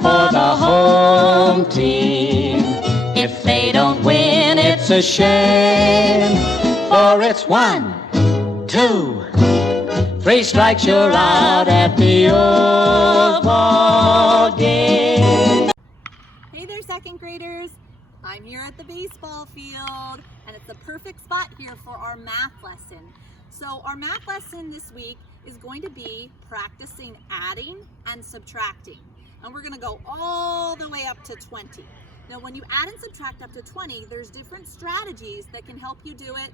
for the home team. If they don't win, it's a shame. For it's 1, 2, 3 strikes, you're out at the old ball game. Hey there, second graders. I'm here at the baseball field, and it's the perfect spot here for our math lesson. So our math lesson this week is going to be practicing adding and subtracting. And we're going to go all the way up to 20. Now, when you add and subtract up to 20, there's different strategies that can help you do it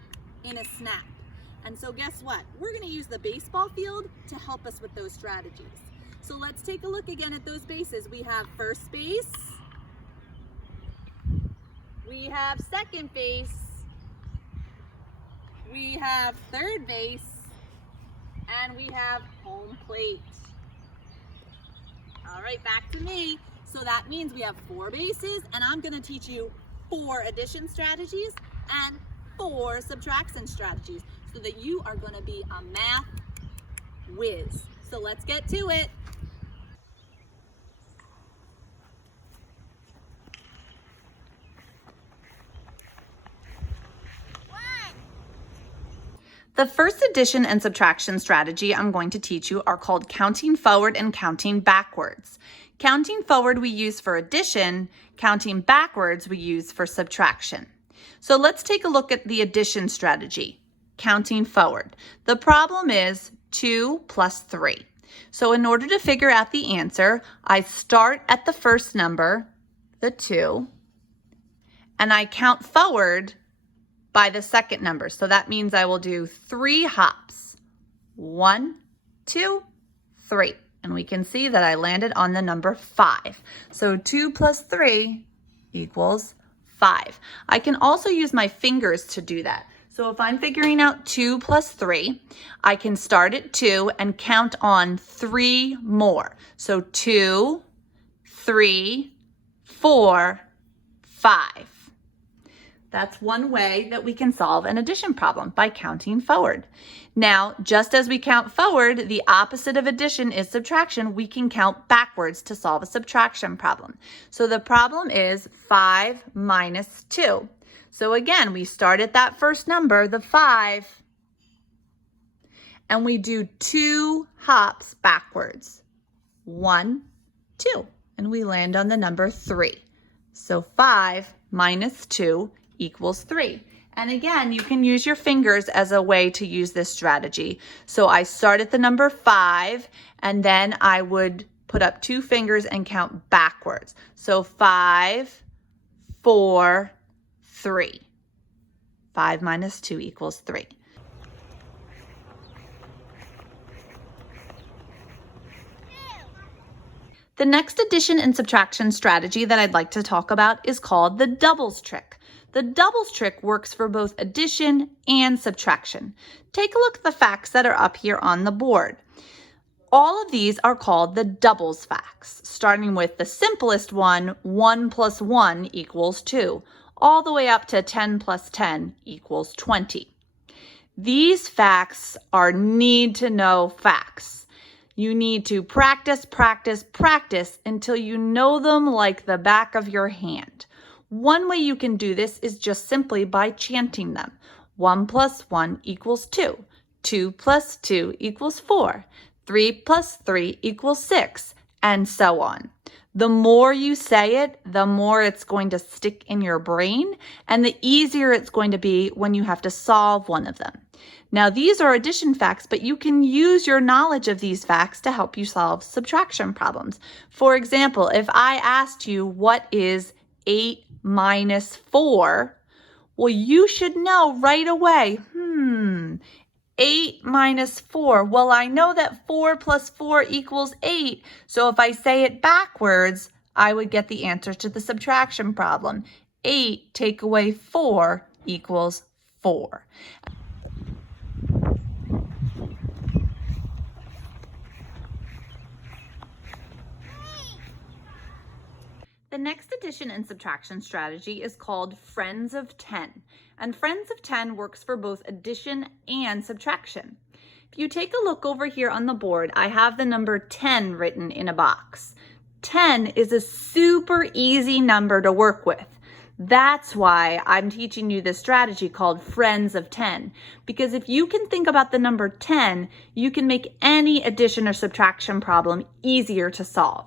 in a snap. And so guess what? We're going to use the baseball field to help us with those strategies. So let's take a look again at those bases. We have first base, we have second base, we have third base, and we have home plate. All right, back to me. So that means we have 4 bases, and I'm going to teach you 4 addition strategies and 4 subtraction strategies so that you are going to be a math whiz. So let's get to it. The first addition and subtraction strategy I'm going to teach you are called counting forward and counting backwards. Counting forward we use for addition, counting backwards we use for subtraction. So let's take a look at the addition strategy, counting forward. The problem is 2 plus 3. So in order to figure out the answer, I start at the first number, the 2, and I count forward by the second number. So that means I will do 3 hops. 1, 2, 3. And we can see that I landed on the number 5. So 2 plus 3 equals 5. I can also use my fingers to do that. So if I'm figuring out 2 plus 3, I can start at 2 and count on 3 more. So 2, 3, 4, 5. That's one way that we can solve an addition problem, by counting forward. Now, just as we count forward, the opposite of addition is subtraction. We can count backwards to solve a subtraction problem. So the problem is 5 minus 2. So again, we start at that first number, the 5, and we do 2 hops backwards. 1, 2, and we land on the number 3. So 5 minus 2 equals 3. And again, you can use your fingers as a way to use this strategy. So I start at the number 5, and then I would put up 2 fingers and count backwards. So 5, 4, 3. 5 minus 2 equals 3. The next addition and subtraction strategy that I'd like to talk about is called the doubles trick. The doubles trick works for both addition and subtraction. Take a look at the facts that are up here on the board. All of these are called the doubles facts, starting with the simplest one, 1 plus 1 equals 2, all the way up to 10 plus 10 equals 20. These facts are need-to-know facts. You need to practice, practice, practice until you know them like the back of your hand. One way you can do this is just simply by chanting them. 1 plus 1 equals 2. 2 plus 2 equals 4. 3 plus 3 equals 6, and so on. The more you say it, the more it's going to stick in your brain, and the easier it's going to be when you have to solve one of them. Now, these are addition facts, but you can use your knowledge of these facts to help you solve subtraction problems. For example, if I asked you what is 8 minus 4, well, you should know right away, 8 minus 4. Well, I know that 4 plus 4 equals 8. So if I say it backwards, I would get the answer to the subtraction problem. 8 take away 4 equals 4. The next addition and subtraction strategy is called Friends of 10. And Friends of 10 works for both addition and subtraction. If you take a look over here on the board, I have the number 10 written in a box. 10 is a super easy number to work with. That's why I'm teaching you this strategy called Friends of 10. Because if you can think about the number 10, you can make any addition or subtraction problem easier to solve.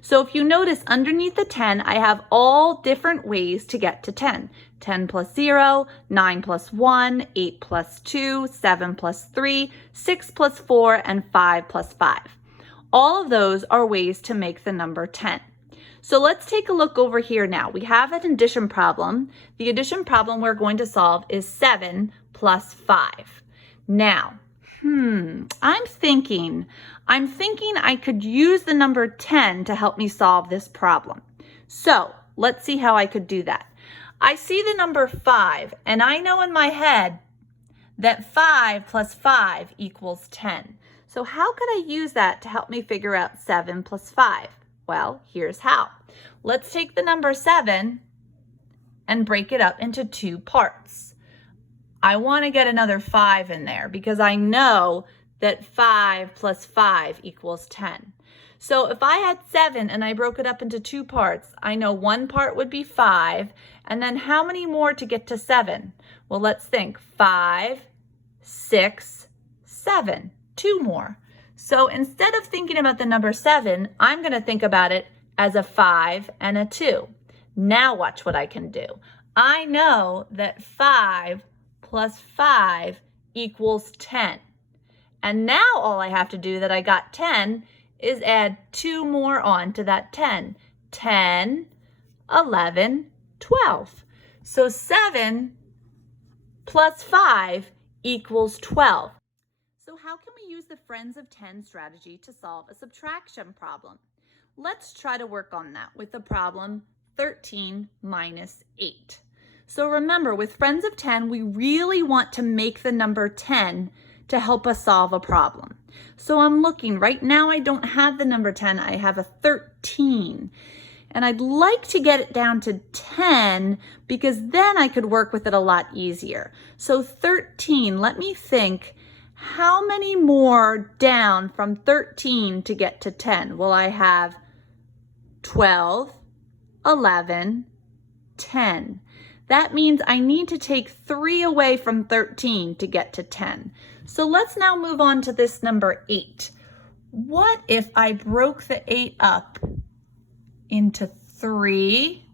So if you notice underneath the 10, I have all different ways to get to 10. 10 plus 0, 9 plus 1, 8 plus 2, 7 plus 3, 6 plus 4, and 5 plus 5. All of those are ways to make the number 10. So let's take a look over here now. We have an addition problem. The addition problem we're going to solve is 7 plus 5. Now, I'm thinking I could use the number 10 to help me solve this problem. So let's see how I could do that. I see the number 5, and I know in my head that 5 plus 5 equals 10. So how could I use that to help me figure out 7 plus 5? Well, here's how. Let's take the number 7 and break it up into 2 parts. I want to get another 5 in there because I know that 5 plus 5 equals 10. So if I had 7 and I broke it up into 2 parts, I know one part would be 5, and then how many more to get to 7? Well, let's think. 5, 6, 7. 2 more. So instead of thinking about the number 7, I'm going to think about it as a 5 and a 2. Now watch what I can do. I know that 5 plus 5 equals 10. And now all I have to do that I got 10 is add 2 more on to that 10. 10, 11, 12. So 7 plus 5 equals 12. So how can we use the Friends of 10 strategy to solve a subtraction problem? Let's try to work on that with the problem 13 minus 8. So remember, with Friends of 10, we really want to make the number 10 to help us solve a problem. So I'm looking, right now I don't have the number 10, I have a 13. And I'd like to get it down to 10 because then I could work with it a lot easier. So 13, let me think, how many more down from 13 to get to 10? Well, I have 12, 11, 10. That means I need to take 3 away from 13 to get to 10. So let's now move on to this number 8. What if I broke the 8 up into 3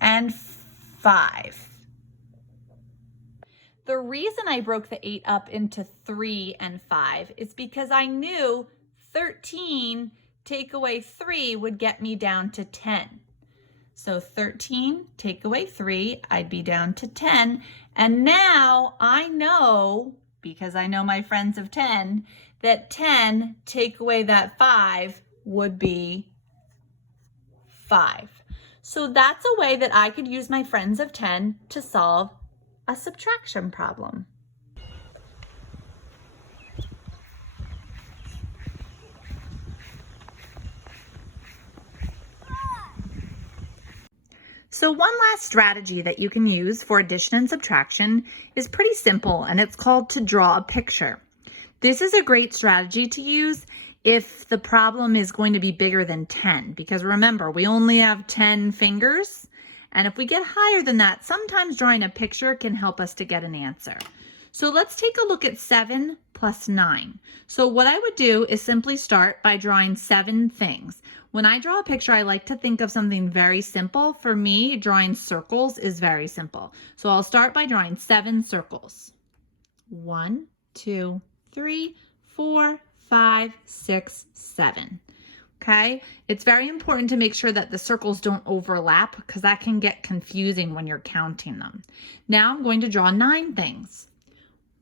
and 5? The reason I broke the 8 up into 3 and 5 is because I knew 13 take away 3 would get me down to 10. So 13 take away 3, I'd be down to 10. And now I know, because I know my Friends of 10, that 10 take away that 5 would be 5. So that's a way that I could use my Friends of 10 to solve a subtraction problem. So one last strategy that you can use for addition and subtraction is pretty simple, and it's called to draw a picture. This is a great strategy to use if the problem is going to be bigger than 10, because remember, we only have 10 fingers. And if we get higher than that, sometimes drawing a picture can help us to get an answer. So let's take a look at 7 plus 9. So what I would do is simply start by drawing 7 things. When I draw a picture, I like to think of something very simple. For me, drawing circles is very simple. So I'll start by drawing 7 circles. 1, 2, 3, 4, 5, 6, 7. Okay, it's very important to make sure that the circles don't overlap because that can get confusing when you're counting them. Now I'm going to draw 9 things.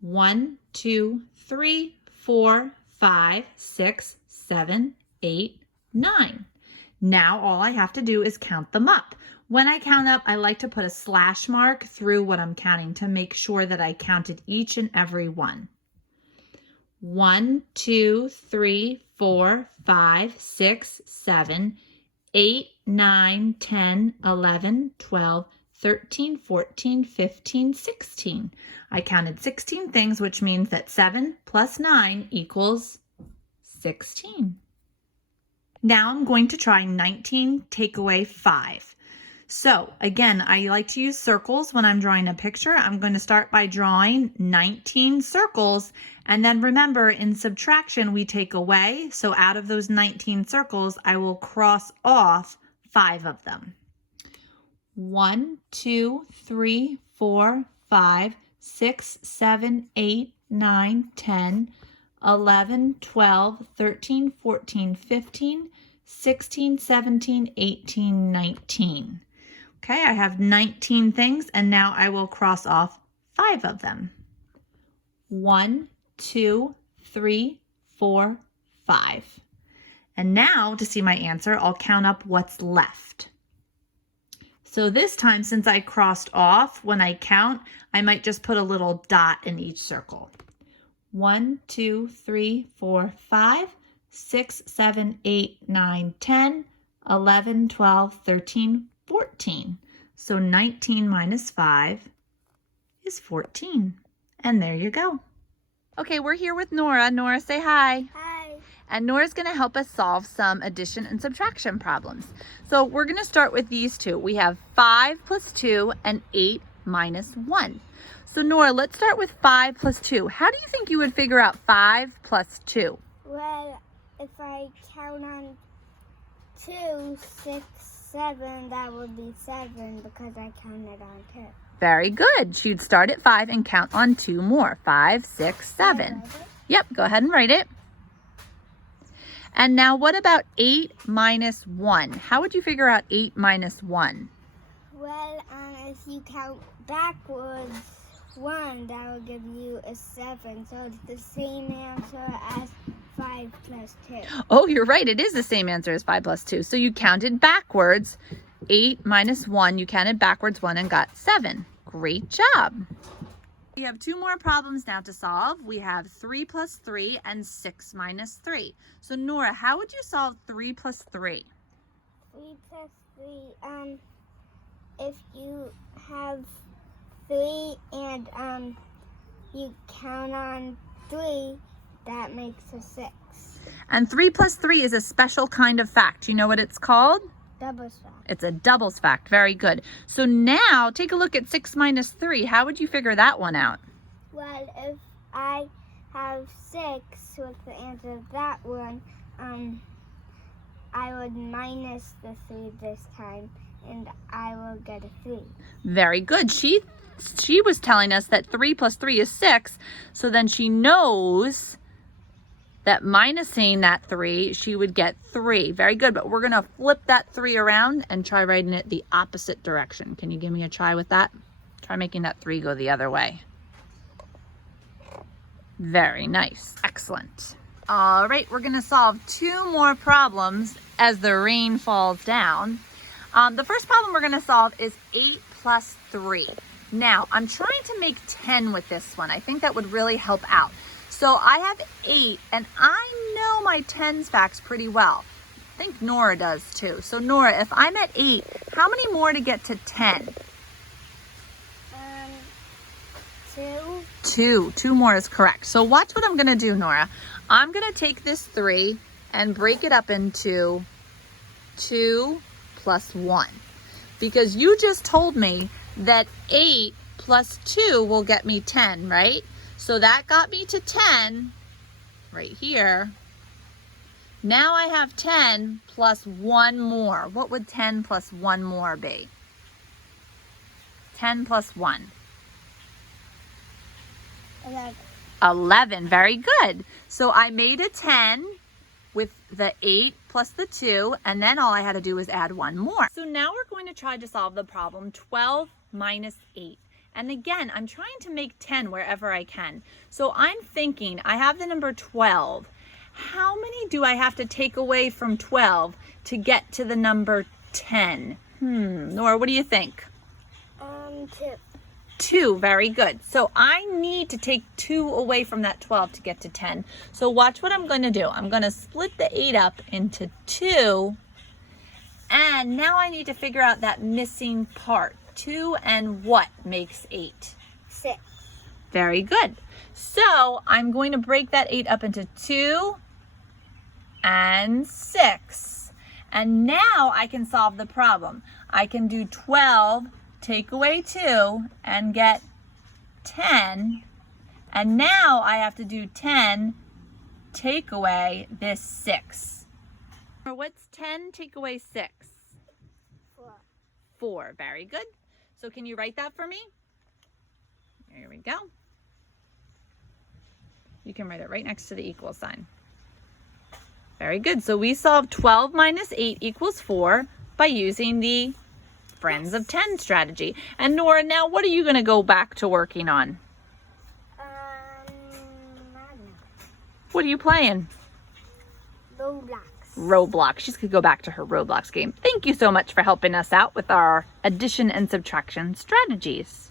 1, 2, 3, 4, 5, 6, 7, 8, 9. Now all I have to do is count them up. When I count up, I like to put a slash mark through what I'm counting to make sure that I counted each and every one. 1, 2, 3, 4, 5, 6, 7, 8, 9, 10, 11, 12, 13, 14, 15, 16. I counted 16 things, which means that 7 plus 9 equals 16. Now I'm going to try 19 take away 5. So again, I like to use circles when I'm drawing a picture. I'm going to start by drawing 19 circles. And then remember, in subtraction, we take away. So out of those 19 circles, I will cross off 5 of them. 1, 2, 3, 4, 5, 6, 7, 8, 9, 10, 11, 12, 13, 14, 15, 16, 17, 18, 19. Okay, I have 19 things, and now I will cross off 5 of them. 1, 2, 3, 4, 5. And now, to see my answer, I'll count up what's left. So this time, since I crossed off, when I count, I might just put a little dot in each circle. 1, 2, 3, 4, 5, 6, 7, 8, 9, 10, 11, 12, 13, 14. So 19 minus 5 is 14. And there you go. Okay, we're here with Nora. Nora, say hi. Hi. And Nora's going to help us solve some addition and subtraction problems. So we're going to start with these two. We have 5 plus 2 and 8 minus 1. So Nora, let's start with 5 plus 2. How do you think you would figure out 5 plus 2? Well, if I count on 2, 6, 7, that would be 7 because I counted on 2. Very good. You'd start at 5 and count on 2 more. 5, 6, 7. Yep, go ahead and write it. And now what about 8 minus 1? How would you figure out 8 minus 1? Well, if you count backwards 1, that will give you a 7. So it's the same answer as 5 plus 2. Oh, you're right. It is the same answer as 5 plus 2. So you counted backwards. 8 minus 1, you counted backwards 1 and got 7. Great job. We have 2 more problems now to solve. We have 3 plus 3 and 6 minus 3. So Nora, how would you solve 3 plus 3? 3 plus 3, if you have 3 and you count on 3, that makes a 6. And 3 plus 3 is a special kind of fact. You know what it's called? Doubles fact. It's a doubles fact. Very good. So now take a look at 6 minus 3. How would you figure that one out? Well, if I have 6 with the answer of that one, I would minus the 3 this time, and I will get a 3. Very good. She was telling us that 3 plus 3 is 6. So then she knows that minusing that 3, she would get 3. Very good. But we're going to flip that 3 around and try writing it the opposite direction. Can you give me a try with that? Try making that 3 go the other way. Very nice. Excellent. All right, we're going to solve 2 more problems as the rain falls down. The first problem we're going to solve is 8 plus 3. Now, I'm trying to make 10 with this one. I think that would really help out. So I have 8, and I know my tens facts pretty well. I think Nora does too. So Nora, if I'm at 8, how many more to get to 10? 2. 2 more is correct. So watch what I'm going to do, Nora. I'm going to take this 3 and break it up into 2 plus 1. Because you just told me that 8 plus 2 will get me 10, right? So that got me to 10 right here. Now I have 10 plus 1 more. What would 10 plus 1 more be? 10 plus 1. 11. 11. Very good. So I made a 10 with the 8 plus the 2, and then all I had to do was add 1 more. So now we're going to try to solve the problem 12 minus 8. And again, I'm trying to make 10 wherever I can. So I'm thinking, I have the number 12. How many do I have to take away from 12 to get to the number 10? Nora, what do you think? 2. 2, very good. So I need to take 2 away from that 12 to get to 10. So watch what I'm going to do. I'm going to split the 8 up into 2. And now I need to figure out that missing part. 2 and what makes 8? 6. Very good. So I'm going to break that 8 up into 2 and 6. And now I can solve the problem. I can do 12, take away 2, and get 10. And now I have to do 10, take away this 6. What's 10 take away 6? 4. 4. Very good. So can you write that for me? There we go. You can write it right next to the equal sign. Very good. So we solved 12 minus 8 equals 4 by using the friends of 10 strategy. And Nora, now what are you going to go back to working on? I don't know. What are you playing? Roblox. Roblox. She's going to go back to her Roblox game. Thank you so much for helping us out with our addition and subtraction strategies.